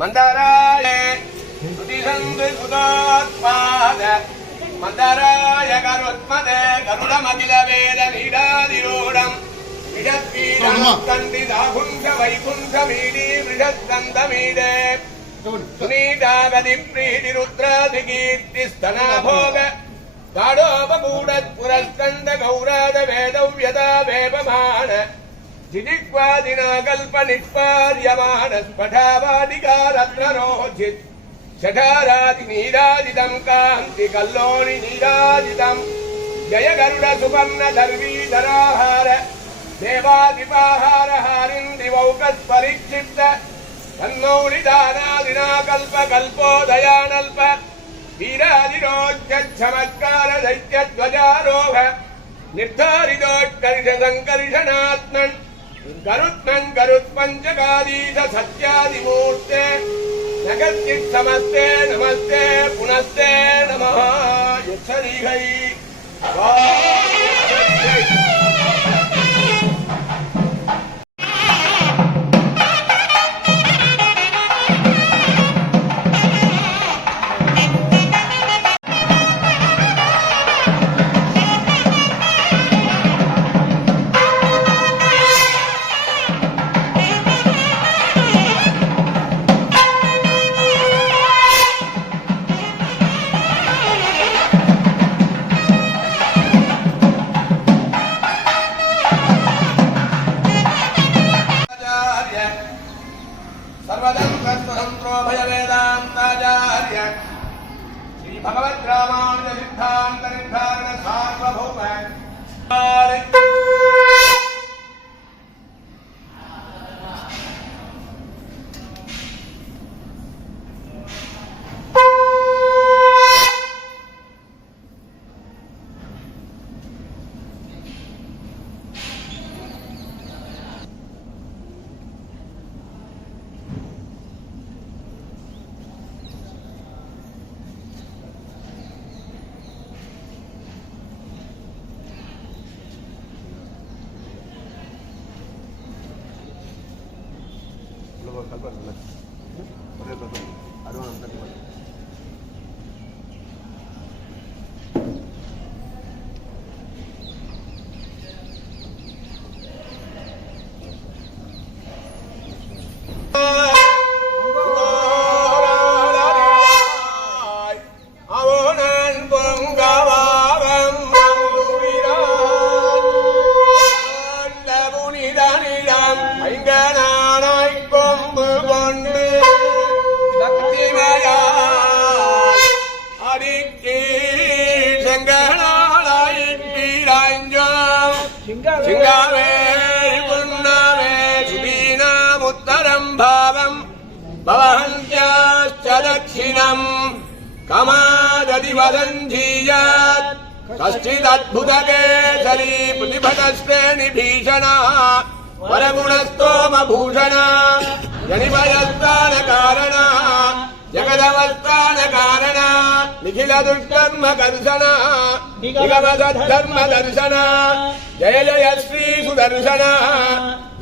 மந்தராய சுதிசந்து சுதோத்பாத மந்தராய கருத்மதே கருடமகில வேத நீடாதிரூடம் விஜத்வீரம் கண்டிதாகுண்ட வைகுண்ட மீடி விஜத்கந்தமீடே சுனீடாகதி பிரீதி ருத்ராதிகீர்த்தி ஸ்தனாபோக காடோபகூடத் புரஸ்கந்த கௌராத வேதவ்யதா வேபமான जिजिह्वादिना कल्पनिष्पार्यमाणः स्फटावादिकारत्नरोचित् शठारादिनीराजितं कान्तिकल्लोणि नीराजितं जय गरुड सुपर्ण दर्वीधराहार देवादिपाहार हारिन्दिवौकस्परिक्षिप्त तन्मौलिदानादिना कल्पकल्पोदयानल्प वीरादिरोच्चमत्कार दैत्यध्वजारोह निर्धारितोत्कर्ष संकर्षणात्मन् गरुत्मन् गरुत्पञ्चकादीश सत्यादिमूर्ते नगच्चित् समस्ते नमस्ते पुनस्ते नमः यच्छरीहै भयवेदांताचार्य श्री भगवत रामानुज सिद्धांत निर्धारण सार्वभौम दक्षिणम् कमादधि वदन्धीयात् कश्चिदद्भुतकेसरी प्रतिभटस्तेनि भीषणा वरगुणस्तोमभूषणा जनिभयस्थानकारणा जगदवस्थानकारणा निखिलदुष्कर्म कर्षणा निगमसद्धर्म दर्शना जय जय श्री सुदर्शना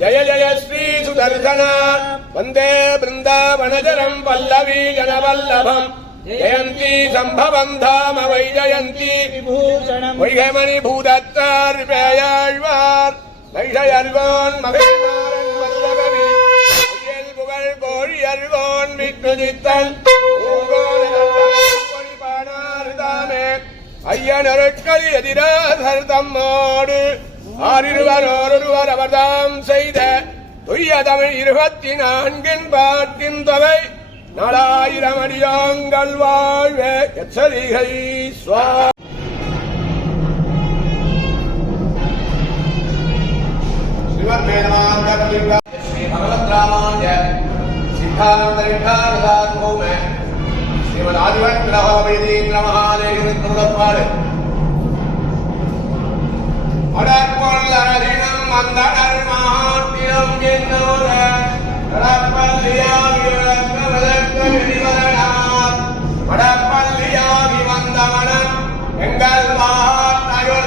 जय जय श्री सुदर्शना वंदे वृंदावनचरं पल्लवी जनवल्लभम् जयन्ती सम्भवं धाम वैजयन्ती वैघमणि भूदत्तार्पयाழ்வார் வைஷயர்கோன் மகிழ்மாறன் வல்லகவி உயல் புகழ் கோழியர்கோன் விட்டுதித்தன் பாணார்தாமே ஐயனருட்களி எதிராதர் தம்மோடு ஆறிருவரோருவர் அவர்தாம் செய்த துய்ய தமிழ் 24 பாட்டின் தொகை 4000 அடியாங்கள் வாழ்வ எச்சரிகை ஸ்வா श्री भगवत रामानुज सिद्धांत निर्धारण श्रीमद आदिवट ग्रह वैदीन्द्र महादेव अड़कोल्लरदिनं मन्दनर महात्म्यं जिन्नोर अड़पल्लियागि रत्नवदत्तविधिवरणात् अड़पल्लियागि वन्दवनं एंगल महात्मयुल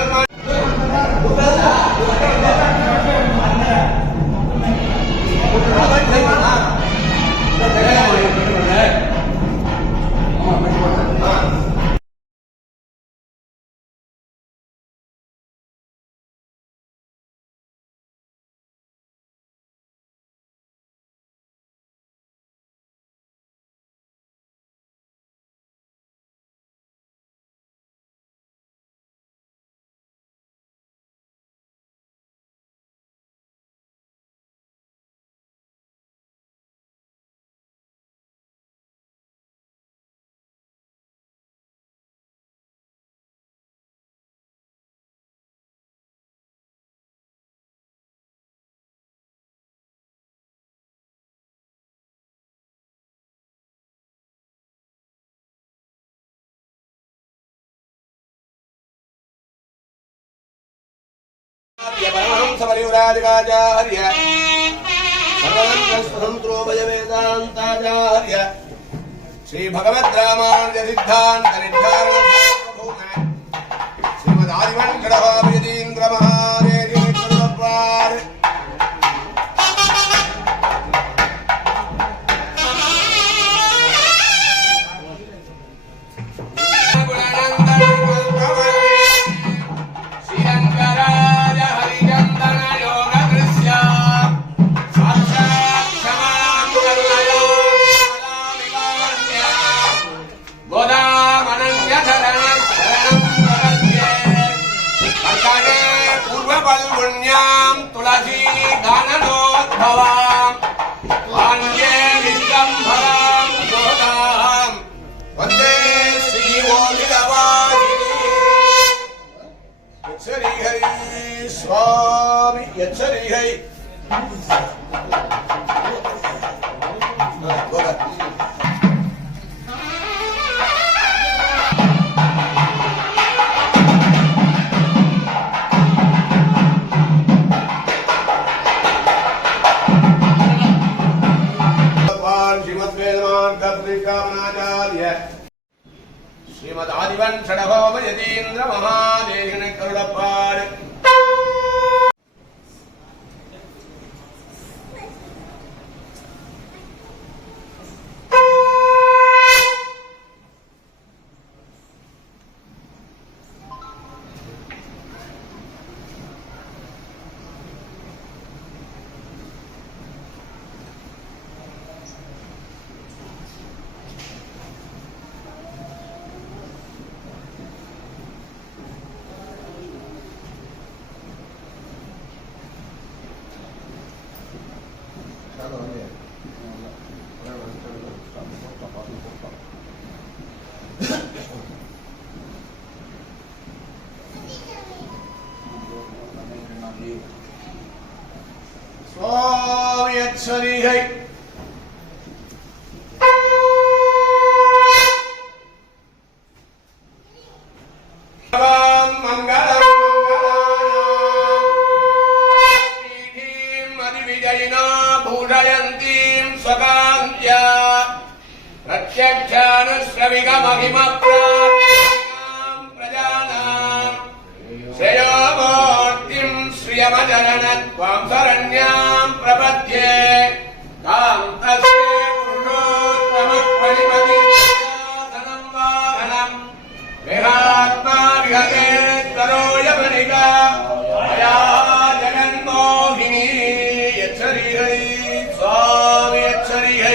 परमहंस परिव्राजकाचार्य सर्वतंत्रोभय वेदांताचार्य श्री भगवद रामानुज सिद्धांत निर्धारण श्रीमद आदिवंशयतीन्द्र महादेवी सर्वपार तुलसी दानोद्भवाम् वाण्ये विश्वम्भराम् गोदाम् वन्दे श्रीमोदिलवासिनी यच्छरिहै स्वामी यच्छरिहै श्रीमद आदिवंशयतीन्द्र महादेवी करुणपाड़ स्वामी यच्छरिहै त्वां शरण्यां प्रपद्ये कान्तस्ते पुरुषोत्तमपरिपतिशनं वाहनं विहात्मा विहते तरो यवनिका मया जगन्मोहिनी यच्छरिहै स्वामी यच्छरिहै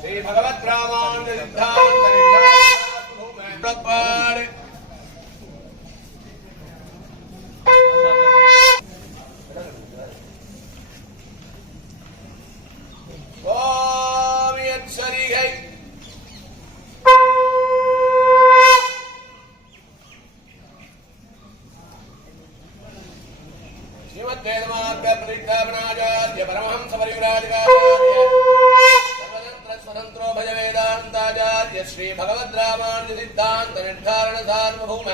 श्री भगवद रामानुज सिद्धांत निर्धारण स्वामी यच्छरिहै श्रीमद्वेदमार्ग परित्राणाचार्य परमहंस परिव्राजकाचार्य स्वतंत्रो भज वेदांताचार्य श्री भगवद रामानुज सिद्धांत निर्धारण सार्वभौम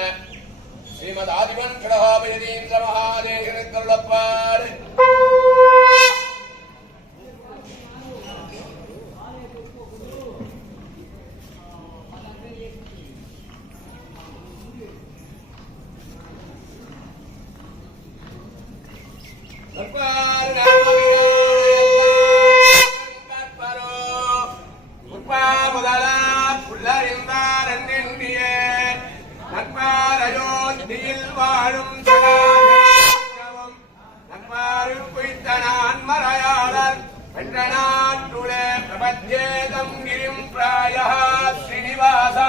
श्रीमद आदिवंशयतीन्द्र महादेवी करुणपाड़ பிரபத்யேதம் கிரிம் பிராயः ஸ்ரீனிவாசா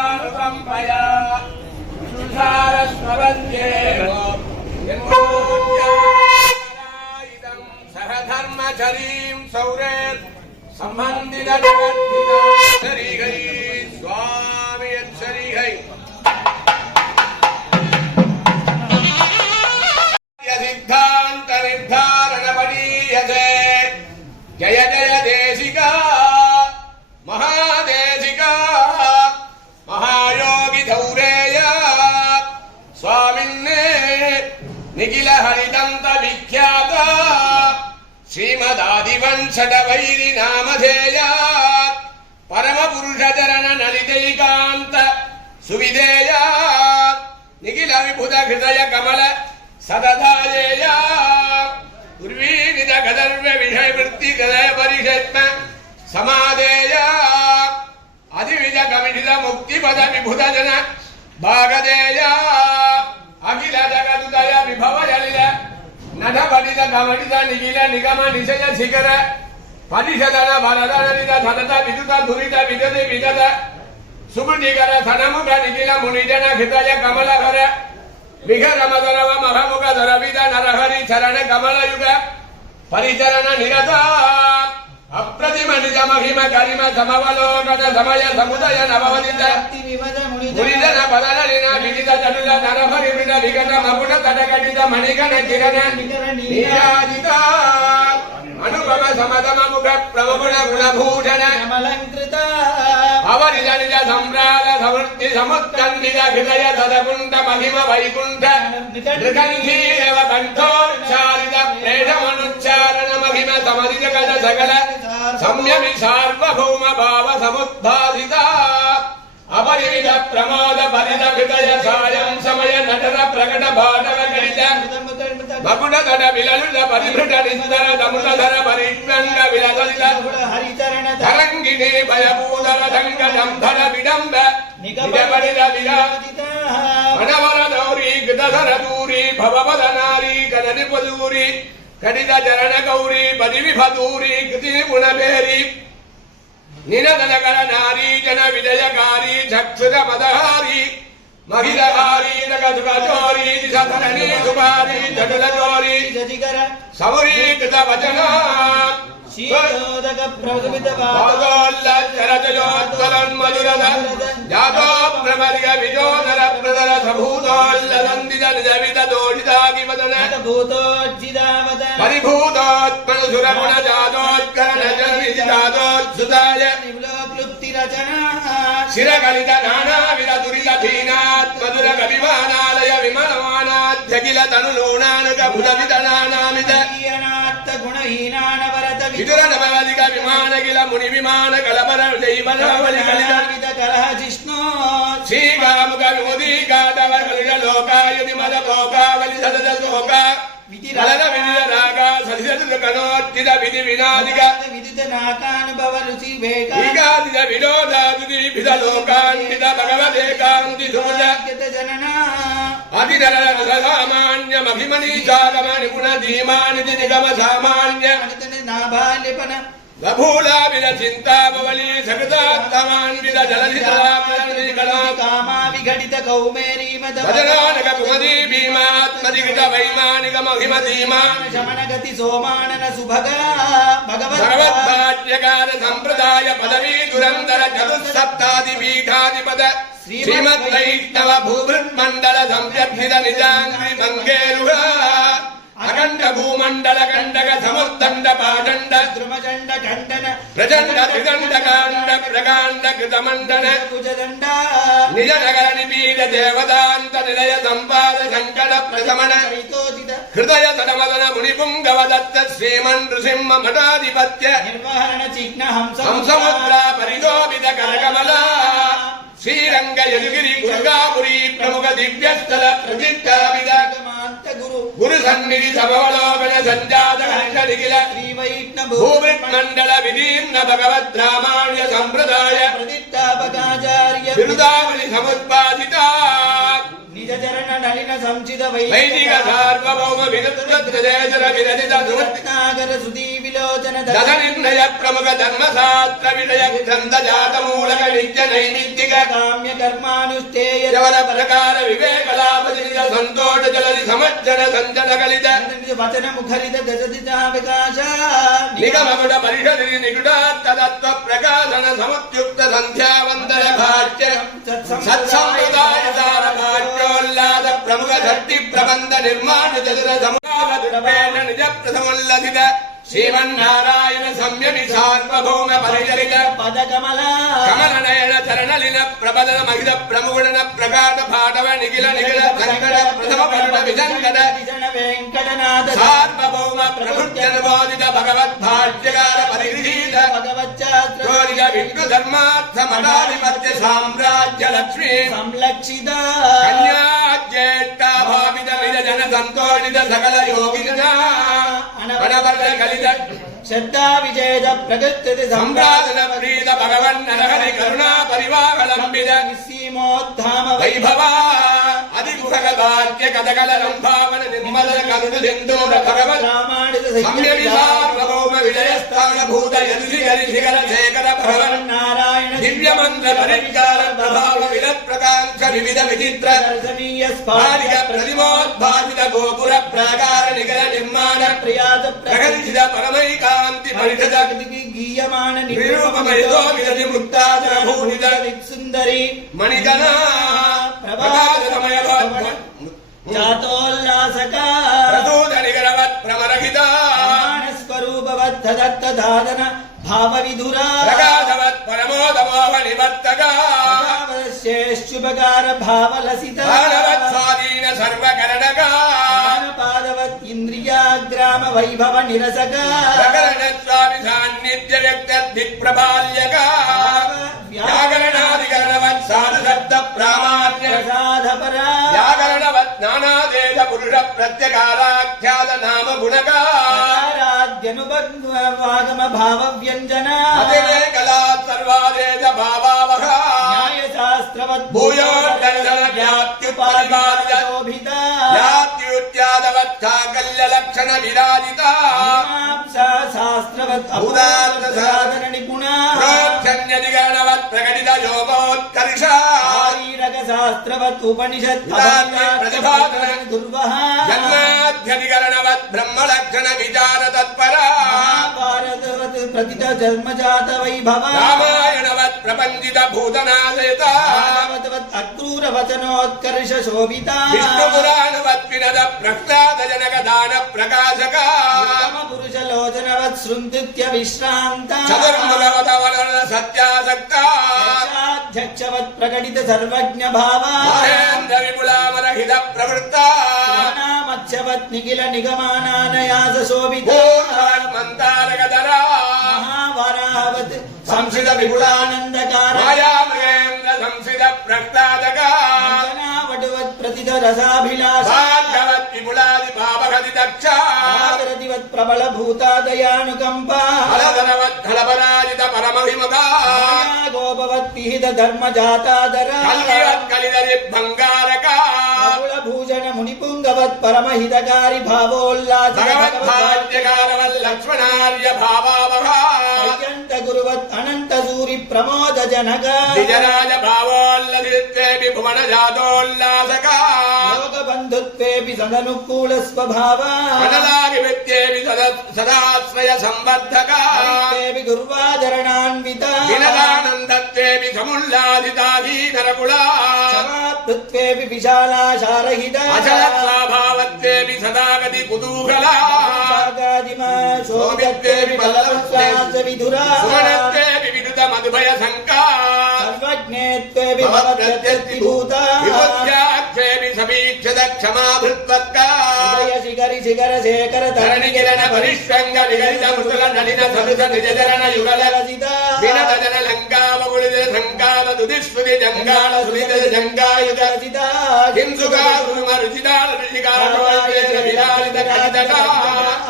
सहधर्मचरीं सौरेर संबंधित जगद्धिता शरी गई स्वामी शरी गई सिद्धांत निर्धारण पडीयते जय जय देशिका महादेशिका महायोगी धौरेय स्वामिन्ने निखिल हरिदंत विख्यात श्रीमदादिवंशडवैरि नामधेय परम पुरुष चरण नलितैकांत सुविधेय निखिल विभुत हृदय कमल सदधायेय उर्वीनिद गदर्व विषय वृत्ति गदय परिषत्म समादेय अधिविज कमिषित मुक्ति पद विभुत जन भागदेय अखिल जगदुदय विभव जलिल नट पठित कमटित निखिल निगम निशय शिखर परिषदन भरदनित धनत विद्युत धुरित विदति विदत सुकृतिकर धनमुख निखिल मुनिजन हृदय कमलकर विघर मदरव महमुख धरविद नरहरि चरण कमल युग परिचरण निरत अप्रतिम निज महिम गरिम समवलोकन समय समुदय नववदित मुनिजन पदनलिन विदित चटुल नरहरि मृद विगत मकुट तटकटित मणिगण किरण नीराजित अनुपम समदम मुख प्रभुगुण गुणभूषण अलंकृत अवनिज निज सम्राट समृद्धि समुत्कण्डित हृदय सदकुण्ड महिम वैकुण्ठ नृगन्धीरव कण्ठोच्चारित प्रेषमनुच्चारण महिम समदित गज सकल संयमि सार्वभौम भाव समुद्भासित अपरिमित प्रमोद परित हृदय सायं समय नटर प्रकट भाटव गणित मकुट तट विललित परिभृत निन्दर दमुलधर परिष्वंग विलसित तरंगिणी भयभूधर संकटं धर विडम्ब निजपरित विराजित मनवर दौरी गदधर दूरी भवपद नारी गणनिपदूरी कटित चरण गौरी परिविभदूरी कृति गुणबेरी निनदनकर नारी जन विजयकारी चक्षुर मदहारी महिलहारी जगदुगचोरी दिशधरणी सुपारी जटलचोरी समुरी कृत वचना शीतोदक प्रभुवित वादोल्ल चरजयोज्वलन मधुरद जातो प्रमर्य विजोदर प्रदर सबूतोल्ल नन्दित निजवित दोषितागि वदन भूतोज्जिदावद परिभूतोत्पन्न सुरगुण जातोत्करण जनिजितादोत्सुताय क्लुप्तिरचना शिरगलित नानाविध दुरित धीनात् मधुर कविमानालय विमलमानाध्यखिल तनुलूणानक भुजवित नानामित गुणहीनानवरत विदुर नवलिक विमान किल मुनि विमान कलपर जैवनावलि कलित कलह जिष्णु श्रीकामुक विमुदी काटवर कलित लोकायति मद लोकावलि सदज लोका वितिरलन विदित नागा सदित कनोत्थित विधि विनादिक विदित नाकानुभव रुचि भेकादित विनोदादुति विध लोकान्वित भगवदेकान्ति सुमजत जनना अधिधरण सामान्यम अभिमनी चारमणि गुण धीमानिति निगम सामान्य नाभालिपन लभूला विद चिंता बवली सगतात्तमान् विद जलधितरामणि कला कामा विघटित कौमेरी मद भजनानक कुमदी भीमात्मदिगत वैमानिक महिमधीमान शमन गति सोमानन सुभगा भगवद्भाग्यकार संप्रदाय पदवी दुरंदर चतुस्सप्तादि पीठाधिपद श्रीमद् वैष्णव भूभृत्मण्डल संव्यथित निजाङ्घ्रि मंगेरुहा अखंड भूमंडल कंडक समुद्दंड पादंड द्रुमचंड खंडन प्रचंड त्रिदंड कांड प्रकांड कृतमंडन कुजदंड निज नगर निपीड देवदांत निलय संपाद संकट प्रशमन हृदय तडमदन मुनिपुंगव दत्त श्रीमन् नृसिंह मठाधिपत्य निर्वहरण चिह्न हंसमुद्र परिशोभित करकमल श्रीरंग यदुगिरि दुर्गापुरी प्रमुख दिव्यस्थल प्रतिष्ठ गुरु सन्निधि समवलोकन संजात हर्ष निखिल भूवृत्मण्डल विदीर्ण भगवद् रामानुज संप्रदाय प्रतिष्ठापकाचार्य बिरुदावली समुत्पादिता నిజచరణ నలిన సంచిత వైదిక సార్వభౌమ విరుద్ధ విరచిత రత్నాకర సుధీ విలోచన దశ నిర్ణయ ప్రముఖ ధర్మశాస్త్ర విషయ గ్రంథ జాత మూలక నిత్య నైమిత్తిక కామ్య కర్మానుష్ఠేయ యవన ప్రకార వివేకలాపజనిత సంతోష జలది సమజ్జన సంజన కలిత వచన ముఖరిత దశదిశా వికాశ నిగమగుడ పరిషది నిగుడార్థతత్వ ప్రకాశన సముద్యుక్త సంధ్యావందన భాష్య సత్సంప్రదాయ సార భాష్యోల్లాద ప్రముఖ షట్టి ప్రబంధ నిర్మాణ చతుర సముదాల దుర్వేణ నిజ ప్రథమోల్లసిత శ్రీమన్నారాయణ సంయమి సార్వభౌమ పరిచరిత పదకమల కమలనయన చరణలిన ప్రబల మహిళ ప్రముగుడన ప్రకాట పాటవ నిఖిల నిఖిల సంకట ప్రథమ కరుణ విజంకట వెంకటనాథ సార్వభౌమ ప్రభుత్వనుమోదిత భగవద్ భాష్యకార పరిగృహీత భగవచ్చాత్ర విష్ణు ధర్మార్థ మఠాధిపత్య సామ్రాజ్య లక్ష్మీ సంలక్షిత కన్యాజ్యేష్ఠ భావిత విజ జన సంతోషిత సకల యోగిన అనవరత కలిత శ్రద్ధా విజేత ప్రకృతి సంప్రాదన ప్రీత భగవన్ నరహరి కరుణా పరివాహలంబిత సీమోద్ధామ వైభవ అధిముఖ వాక్య కథకల రంభావన నిర్మల కరుణ సింధూర భగవత్ రామాణిత సంయమి సార్వభౌమ విజయస్థాన భూత యదుషి శిఖర శేఖర భగవన్ నారాయణ దివ్య మంత్ర పరిష్కార ప్రభావ విలత్ ప్రకాంక్ష వివిధ విచిత్ర దర్శనీయ స్ఫారిక ప్రతిమోద్భాసిత గోపుర ప్రాకార నిగర నిర్మాణ ప్రియాత ప్రగతిత పరమైకాంతి పరిషద గీయమాన నిరూపమయతో విరతి ముక్తాచర భూషిత సుందరి మణిగణ ప్రభాత సమయ జాతోల్లాసక ప్రసూత నిగరవత్ భ్రమరహిత స్వరూపవద్ధదత్తదాదన భావ విధురా ప్రకాశవత్ పరమోదమోహ నివర్తక శేష్యుపకార భావలసిత మానవత్ స్వాధీన సర్వకరణక పాదవత్ ఇంద్రియాగ్రామ వైభవ నిరసక ప్రకరణ స్వామి సాన్నిధ్య వ్యక్త దిక్ప్రబాల్యక వ్యాకరణాధికరణవత్ సాధు శబ్ద ప్రామాణ్య ప్రసాదపరా వ్యాకరణవత్ నానాదేశ పురుష ప్రత్యకారాఖ్యాత నామ గుణక ఆరాధ్యనుపగమ భావ వ్యంజన అతిరేకలాత్ సర్వాదేశ భావావహ న్యాయశాస్త్రవత్ భూయో దర్శన వ్యాప్త్యుపరిపాలిత శోభిత వ్యాప్త్యుత్యాదవత్ చాకల్య లక్షణ విరాజిత మీమాంసా శాస్త్రవత్ ఉదాత్త సాధన నిపుణ ప్రోక్షణ్యధికరణవత్ ప్రకటిత యోగోత్కర్ష శారీరక శాస్త్రవత్ ఉపనిషత్ ప్రతిభాధన దుర్వహ జన్మాధ్యధికరణవత్ బ్రహ్మలక్షణ విచార తత్పర భారతవత్ ప్రతిత జన్మజాత వైభవ రామాయణవత్ ప్రపంచిత భూతనాశయత భాగవతవత్ అక్రూర వచనోత్కర్ష శోభిత విష్ణు పురాణవత్ వినద ప్రహ్లాద జనక దాన ప్రకాశక ఉత్తమ పురుష లోచనవత్ శృందిత్య విశ్రాంత చతుర్ముఖవత వలన సత్యాసక్త అధ్యక్షవత్ ప్రకటిత సర్వజ్ఞ భావ మహేంద్ర విపులామరహిత ప్రవృత్త మత్స్యవత్ నిఖిల నిగమానానయాస శోభిత మంతారకధర మహావరావత్ సంసిత విపులానందకార సంసిదానందకార మాయామృగేంద్ర సంసిత ప్రహ్లాదక వటువత్ ప్రతిత రసాభిలాష భాగవత్ విపులాది పాపగతి దక్ష భాగరతివత్ ప్రబల భూతాదయానుకంప ఫలధరవత్ ఫలపరాజిత పరమవిముఖ గోపవత్ పిహిత ధర్మ జాతాదర కల్వివత్ కలిదరి భంగారక భూషణ మునిపుంగవత్ పరమహితకారి భావోల్లాస భగవద్భాగ్యకారవల్ లక్ష్మణార్య భావావహ అత్యంత గురువత్ అనంత సూరి ప్రమోద జనక నిజరాజ భావోల్లదిత్యేపి భువన జాతోల్లాసక లోకబంధుత్వేపి సదనుకూల స్వభావ అనలాగి విద్యేపి సదాశ్రయ సంవర్ధక హరిత్వేపి గుర్వాదరణాన్విత వినదానందత్వేపి సముల్లాదితాధీనరకుళా క్షమాపృత్వేపి విశాలాశారహిత అచలత్వాభావత్వేపి సదాగతి కుతూహలా శాగాదిమా శోభిత్వేపి బలవత్వాస విధురా సుమనత్వేపి వినుత మధుభయ శంకా సర్వజ్ఞేత్వేపి భవత్యత్యద్భూత విముఖ్యాక్షేపి సమీక్షత క్షమాభృత్వత్కా ఉదయ శిఖరి శిఖర శేఖర ధరణికిరణ పరిష్కంగ విగలిత మృతుల నలిన సరుస నిజచరణ యుగల రచిత వినత జన లంకావగుళిత సంకాల దుదిస్మృతి జంగాళ సునిత జంగాయుధ హింసుకా గురుమ రుచితాల ఋషికాల విరాజిత కటితట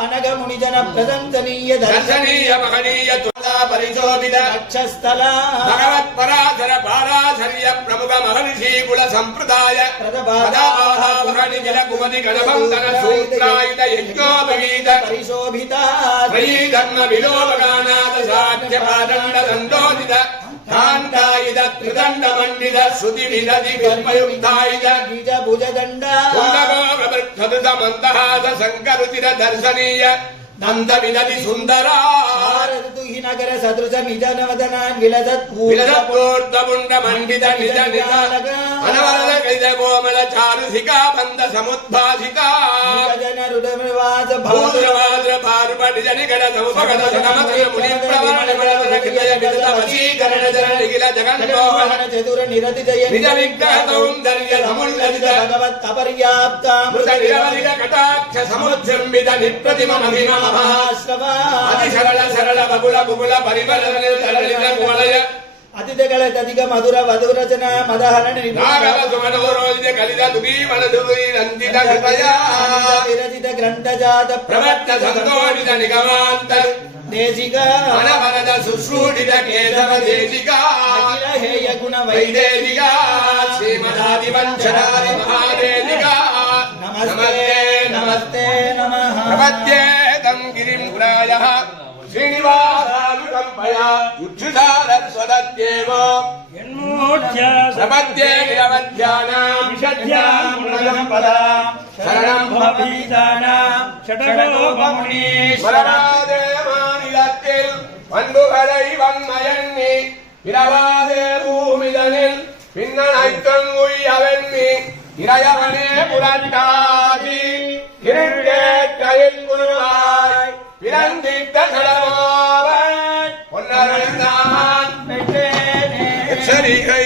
अनघ मुनिजन प्रशंसनीय दर्शनीय महनीय तुला परिशोभित अक्षस्थल भगवत पराशर पाराशर्य प्रमुख महर्षि कुल संप्रदाय कुमति गणबंधन सूत्रायुध यज्ञोपवीत परिशोभित श्री धर्म विलोपगानाथ साक्ष्य पादंड दंडोदित कांतायुध त्रिदंड मंडित श्रुति विदधि विद्मयुक्तायुध बीज भुज दंड कुंडगोप्रवृद्धृत मंदहास संकरुचिर दर्शनीय नंद विदधि सुंदरा हि नगर सदृश निज नवदनान् विलसत् विलसत्पूर्तमुण्ड मंडित निज निज अनवरद कैद कोमल चारुसिका बंद समुद्भासिता जन रुदमवास भूद्रवाद्र पारुप निज निकट समुपगत सुनमत मुनि प्रवरण बलदर कृतय विदत वशीकरण जन निखिल जगन्मोहन चतुर निरति जय निज विग्रह सौंदर्य समुल्लसित भगवत् अपर्याप्तामृत निरवधिक कटाक्ष समुज्जम्बित निप्रतिम महिमा महाश्रवा अति सरल सरल बकुल बुकुल परिमल तरलित कुवलय अतिथिಗಳ ತದಿಗ ಮಧುರ ವಧುರಚನ ಮದಹರಣ ನಾಗವ ಸುಮನೋರೋಜಿತ ಕಲಿತ ತುಗೀವನ ದುರಿ ನಂದಿತ ಕೃಪಯ ವಿರಚಿತ ಗ್ರಂಥ ಜಾತ ಪ್ರವರ್ತ ಸಂತೋಷಿತ ನಿಗಮಾಂತ ದೇಶಿಕ ಮನವರದ ಸುಶ್ರೂಡಿತ ಕೇಶವ ದೇಶಿಕ ಅಖಿಲ ಹೇಯ ಗುಣ ವೈದೇಶಿಕ ಶ್ರೀಮದಾದಿ ವಂಶರಾದಿ ಮಹಾದೇಶಿಕ ನಮಸ್ತೆ ನಮಸ್ತೆ ನಮಃ ಪ್ರಪದ್ಯೆ ತಂ ಗಿರಿಂ ಗುರಾಯಃ श्रीनिवासानुकम्पया युद्धुधारस्वदत्येव प्रपद्ये निरवध्यानाम् विशद्याम् गुणसम्पदाम् शरणम् भवभीतानाम् षट्कोपमुनीश्वरमादेवानिलत्तिल् पण्डुகளை வன்மயன்னி பிரவாதே பூமிதனில் பின்னணைத்தங் உய்யவென்னி இறையவனே புரட்டாதி இருட்டேற்கையில் குருவாய் பிறந்திட்ட கடமாவன் பொன்னருள்தான் பெற்றேனே எச்சரிகை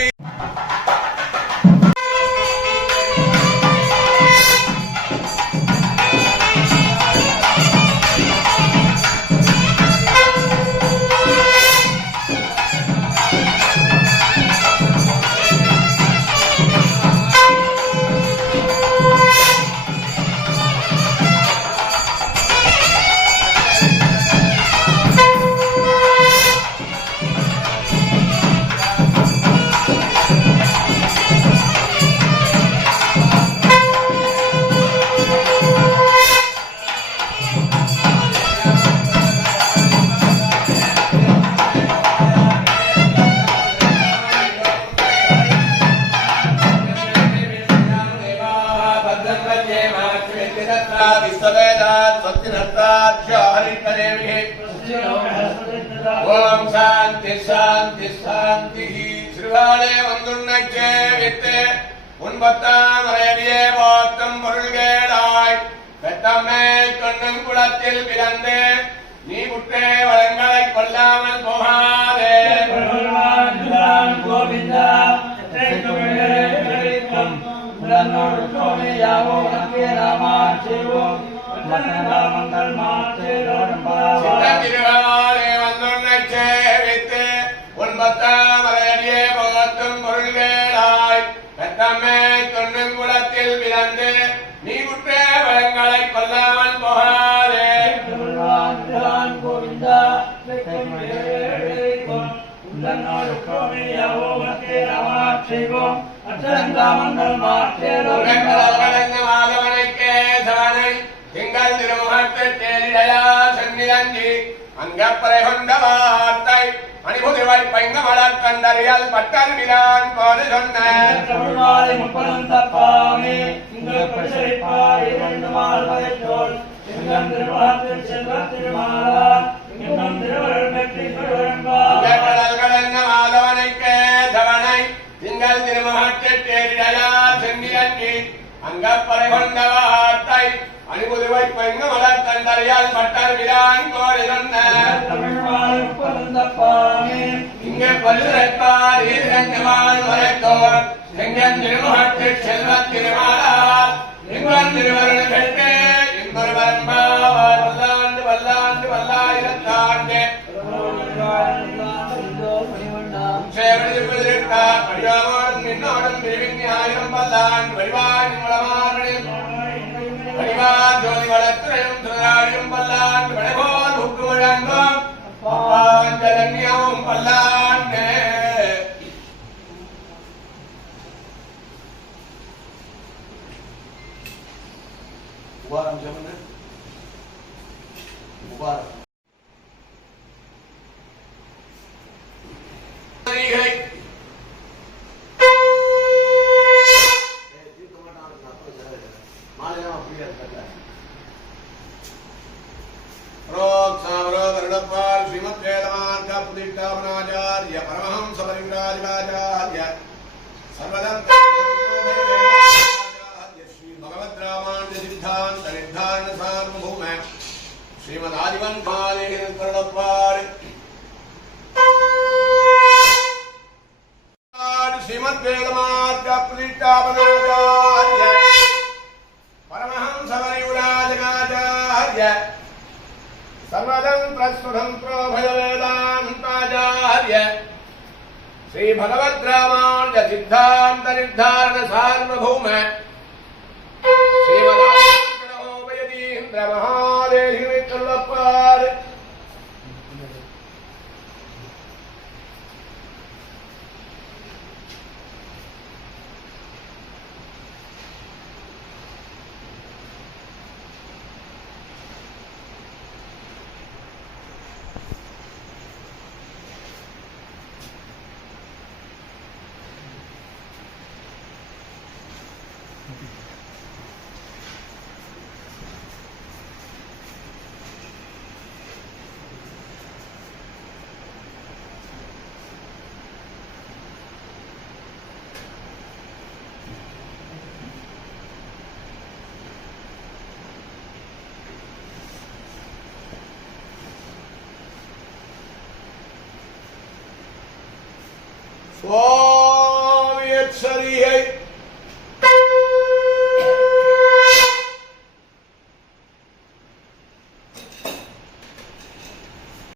ஓம் சாந்தி சாந்தி சாந்தி சிறுவாலே வந்துண்ணச்சே வித்து உன்பத்தாம் அறையடியே போத்தும் பொருள்கேளாய் பெத்தம்மை கொண்ணும் குளத்தில் பிறந்து நீ குற்றே வளங்களை கொல்லாமல் போகாதே கோவிந்தா திருவாலே வந்துண்ணச்சே வித்து உன்பத்தாம் அறையடியே போத்தும் பொருள்கேளாய் பெத்தம்மை கொண்ணும் குளத்தில் பிறந்து நீ குற்றே வளங்களை கொல்லாமல் போகாதே கோவிந்தா திங்கள் திருமுகத்து தேரிடையா சென்னிலஞ்சி அங்கப்பறை கொண்ட வார்த்தை அணிபுதிவை பைங்க மலர் கண்டறியல் பட்டர் விழான் போது சொன்ன தமிழ்நாளை முப்பதும் தப்பாமே உங்கள் பிரசரிப்பாய் இரண்டு மால்வதைத்தோள் எங்கள் திருவாரத்தில் செல்வ திருமாலா இன்னும் திருவருள் வெற்றி மாதவனைக்கே தவனை திங்கள் திருமுகத்து தேரிடையா சென்னிலஞ்சி அங்கப்பறை கொண்ட வார்த்தை அணிபுதிவை பைங்க மலர் கண்டறியல் பட்டர் விழான் போது சொன்ன தமிழ்நாளை முப்பதும் தப்பாமே இங்கே பல்லுரைப்பார் இரண்டு மால் வரைத்தோர் எங்கள் திருமுகத்து செல்வ திருமாலார் எங்கள் திருவருள் பெற்றே இன்பொருவன் பாவார் வல்லாண்டு வல்லாண்டு வல்லாயிரத்தாண்டு சேவடிதிருப்பதற்கார் வடிவாமோடும் நின்னோடும் பிரிவின் ஆயிரம் வல்லாண்டு வடிவான் மூலமானே பணிவான் ஜோதி வளத்துறையும் திருநாழியும் பல்லாண்டு வடகோர் முக்கு முழங்கும் பாஞ்சரண்யமும் பல்லாண்டு உபாரம் சொல்லுங்க உபாரம் श्रीमद वेदमान का प्रतिष्ठापनाचार्य परमहंस परिव्राजकाचार्य सर्वदंत श्री भगवद रामानुज सिद्धांत निर्धारण सार्वभौम श्रीमद आदिवन काले श्रीमद वेदमान का प्रतिष्ठापनाचार्य परमहंस परिव्राजकाचार्य सर्वतंत्र स्वतंत्र भयवेदांताचार्य श्री भगवद रामानुज सिद्धांत निर्धारण सार्वभौम श्रीमदानंद महादेव कल्लप्पार स्वामी अक्षरी है